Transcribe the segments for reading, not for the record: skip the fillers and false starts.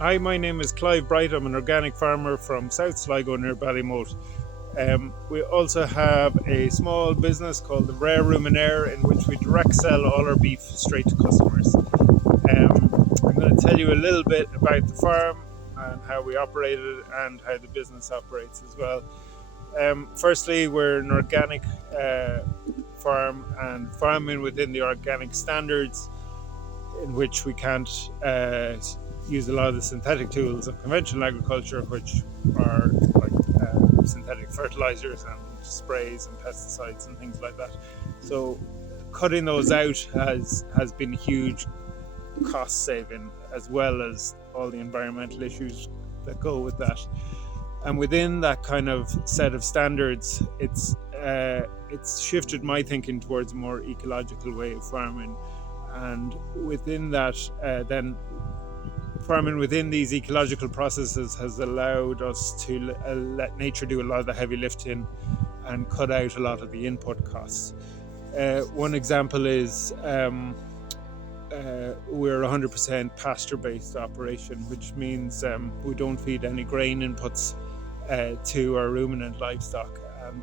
Hi, my name is Clive Bright. I'm an organic farmer from South Sligo near Ballymote. We also have a small business called the Rare Ruminare, in which we direct sell all our beef straight to customers. I'm going to tell you a little bit about the farm and how we operate it and how the business operates as well. Firstly, we're an organic farm and farming within the organic standards, in which we can't use a lot of the synthetic tools of conventional agriculture, which are like synthetic fertilizers and sprays and pesticides and things like that. So cutting those out has been a huge cost saving, as well as all the environmental issues that go with that. And within that kind of set of standards, it's shifted my thinking towards a more ecological way of farming. And within that, then farming within these ecological processes has allowed us to let nature do a lot of the heavy lifting and cut out a lot of the input costs. One example is we're 100% pasture-based operation, which means we don't feed any grain inputs to our ruminant livestock, and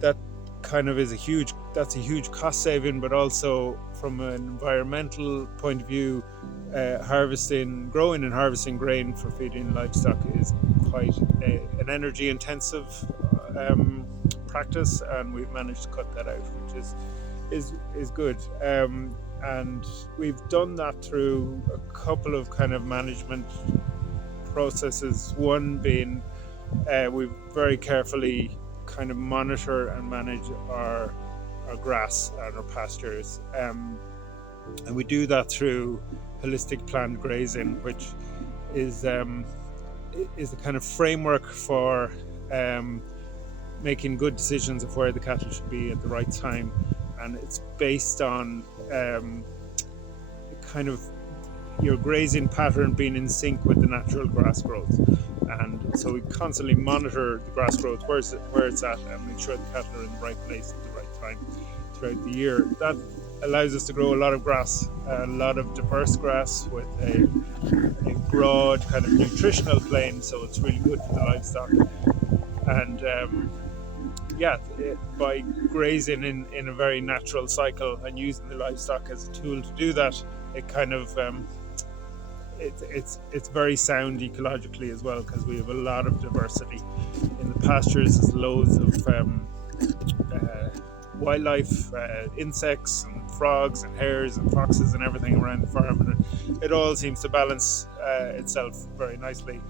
that kind of is a huge cost saving, but also from an environmental point of view, growing and harvesting grain for feeding livestock is quite an energy intensive practice, and we've managed to cut that out, which is good. And we've done that through a couple of kind of management processes. One being we very carefully kind of monitor and manage our grass and our pastures, and we do that through holistic planned grazing, which is the kind of framework for making good decisions of where the cattle should be at the right time. And it's based on kind of your grazing pattern being in sync with the natural grass growth. And so we constantly monitor the grass growth, where it's at, and make sure the cattle are in the right place at the right time throughout the year. That allows us to grow a lot of grass, a lot of diverse grass with a broad kind of nutritional plane, so it's really good for the livestock. And by grazing in a very natural cycle and using the livestock as a tool to do that, it kind of it's very sound ecologically as well, because we have a lot of diversity. In the pastures, there's loads of wildlife, insects and frogs and hares and foxes and everything around the farm, and it all seems to balance itself very nicely.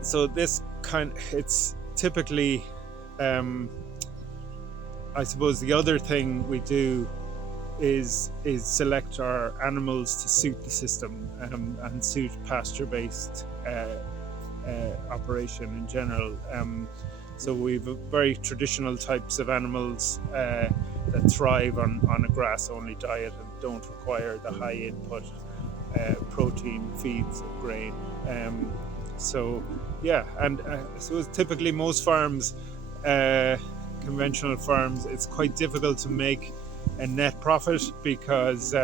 So this it's typically, I suppose the other thing we do is select our animals to suit the system and suit pasture-based operation in general. So we've very traditional types of animals that thrive on a grass-only diet and don't require the high input protein feeds of grain. And so typically most farms, conventional farms, it's quite difficult to make a net profit, because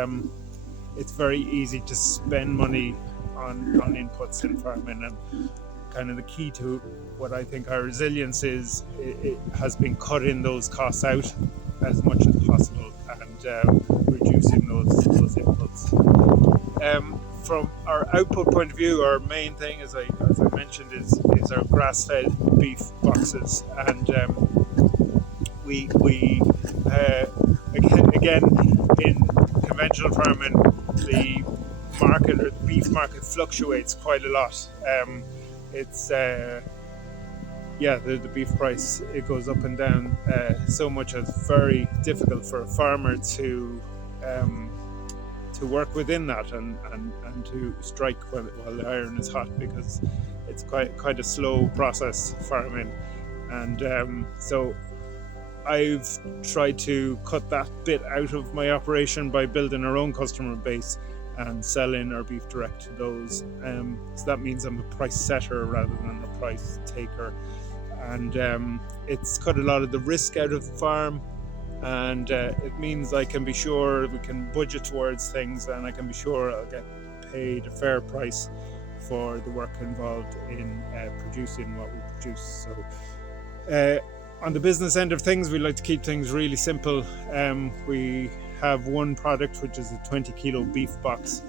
it's very easy to spend money on inputs in farming. And kind of the key to what I think our resilience is, it has been cutting those costs out as much as possible and reducing those inputs. From our output point of view, our main thing, as I mentioned, is our grass-fed beef boxes, and we again in conventional farming, the market, or the beef market, fluctuates quite a lot. The beef price, it goes up and down so much, it's very difficult for a farmer to work within that and to strike while the iron is hot, because it's quite a slow process farming. And so I've tried to cut that bit out of my operation by building our own customer base and selling our beef direct to those. So that means I'm a price setter rather than a price taker. And it's cut a lot of the risk out of the farm. And it means I can be sure we can budget towards things, and I can be sure I'll get paid a fair price for the work involved in producing what we produce. So on the business end of things, we like to keep things really simple. We have one product, which is a 20 kilo beef box.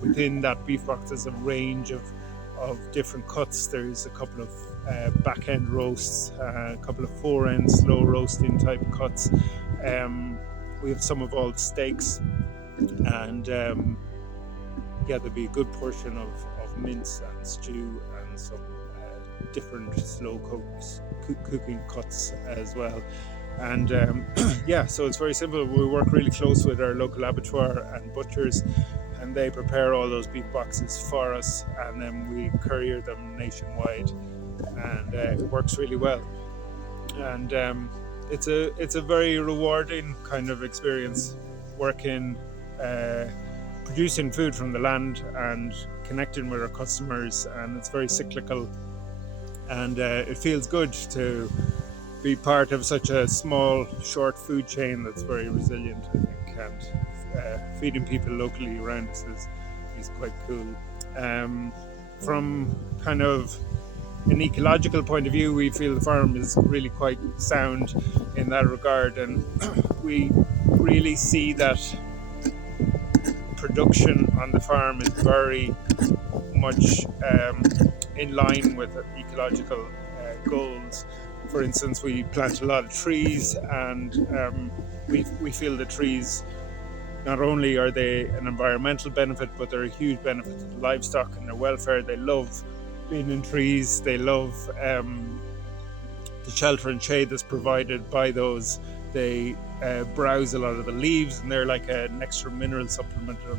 Within that beef box, there's a range of different cuts. There's a couple of back end roasts, a couple of fore end slow roasting type cuts. We have some of all the steaks, and there'll be a good portion of mince and stew and some different slow cooking cuts as well. And so it's very simple. We work really close with our local abattoir and butchers, and they prepare all those beef boxes for us, and then we courier them nationwide, and it works really well. And it's a very rewarding kind of experience, working, producing food from the land and connecting with our customers, and it's very cyclical, and it feels good to be part of such a small, short food chain that's very resilient, I think, and feeding people locally around us is quite cool. From kind of an ecological point of view, we feel the farm is really quite sound in that regard, and we really see that production on the farm is very much in line with ecological goals. For instance, we plant a lot of trees, and we feel the trees, not only are they an environmental benefit, but they're a huge benefit to the livestock and their welfare. They love being in trees. They love the shelter and shade that's provided by those. They browse a lot of the leaves, and they're like an extra mineral supplement of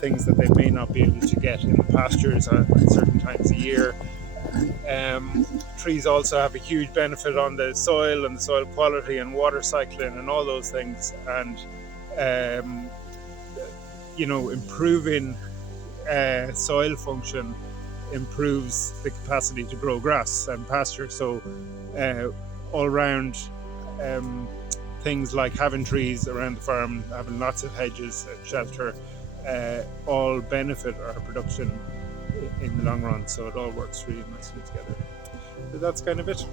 things that they may not be able to get in the pastures at certain times of year. Trees also have a huge benefit on the soil and the soil quality and water cycling and all those things, and improving soil function improves the capacity to grow grass and pasture. So all around, things like having trees around the farm, having lots of hedges and shelter, all benefit our production in the long run. So it all works really nicely together. So that's kind of it.